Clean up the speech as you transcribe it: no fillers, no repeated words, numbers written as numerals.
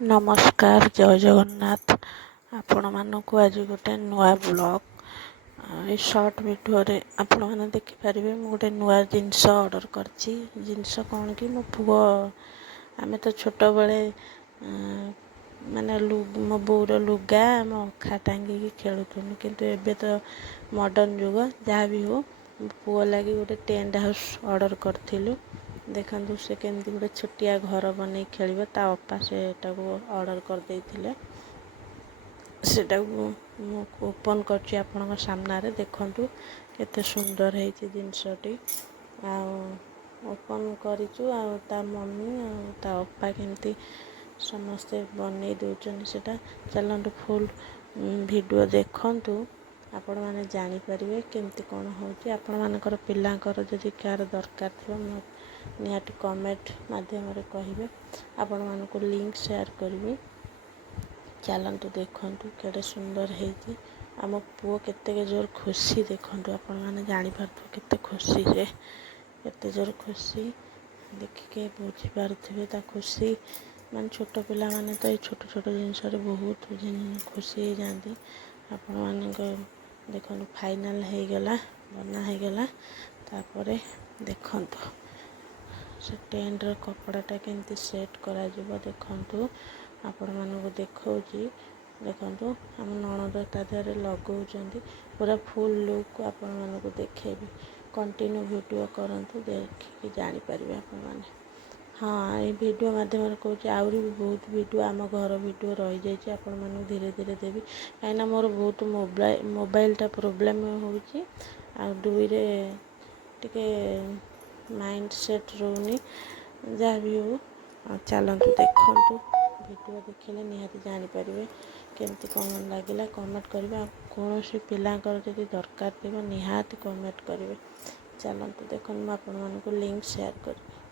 नमस्कार जय जगन्नाथ आपण मानक आज गोटे नुआ ब्लॉग शॉर्ट वीडियो रे आपण मैंने देखिपारे मु गोटे नुआ जिनस ऑर्डर करची जिनस कौन कि मो पुओ आमे तो छोट बेले माने मो बोर लुगा मो अखा टांगी खेलुन किंतु एबे तो मॉडर्न युग जहाँ भी हो पुओ लगी गोटे टेंट हाउस ऑर्डर करथिलु देखु से केमती गोटे छोटिया घर बन खेल ता अपा से ऑर्डर कर देथिले सेटा ओपन करछि आपनका सामना रे देखंतु केते सुंदर है जिनसटी आ ओपन करिचु आ ता मम्मी आ ता अपा केमती समस्ते बनै दउछन सेटा चलंतु फुल वीडियो देखंतु आपण माने जानि परिबे केमती कोन होची आपण मानकर पिल्लांकर जदि कार दरकार थियो निहाती कमेंट माध्यम रे कहिबे आपण मानको लिंक शेयर करबी चलंतु देखंतु केडे सुंदर हेची आम पुओ केते जोर खुशी देखंतु आपण माने जानि पारथु केते खुशी रे केते जोर खुशी देखिके बुझी पारुथिबे ता खुशी मान छोट पिला माने तो ये छोट छोट जिनस रे बहुत खुशी जांदी आपण मानक देखंतु फाइनल हे गेला बना हे गेला तापरे देखंतु से टेंट रो कपड़ाटा केमती सेट करा जिवो देखंतु आपण मानको देखौची देखंतु हम नणद ता देहरे लगौचंदी पूरा फुल लुक आपण मानको देखेबी कंटिन्यू वीडियो करंतु देखि जानि परिबे आपण माने हाँ ये वीडियो माध्यम कहूँ आहरी भी बहुत वीडियो आम घर वीडियो रही जाइए आपण मानू धीरे धीरे देवी कहीं मोर बहुत मोबाइलटा प्रोब्लेम होची आ दुई रे टिके माइंड सेट रोनी जहाँ भी हो चलतु देखंतु वीडियो देखिले निहाती जानि परिबे केमती कौन लगिला कमेंट करिबे कौन सी पिलांकर जदि दरकार थिबो निहाती कमेंट करिबे चलतु देखन म आपण मानकु लिंक शेयर करिबे।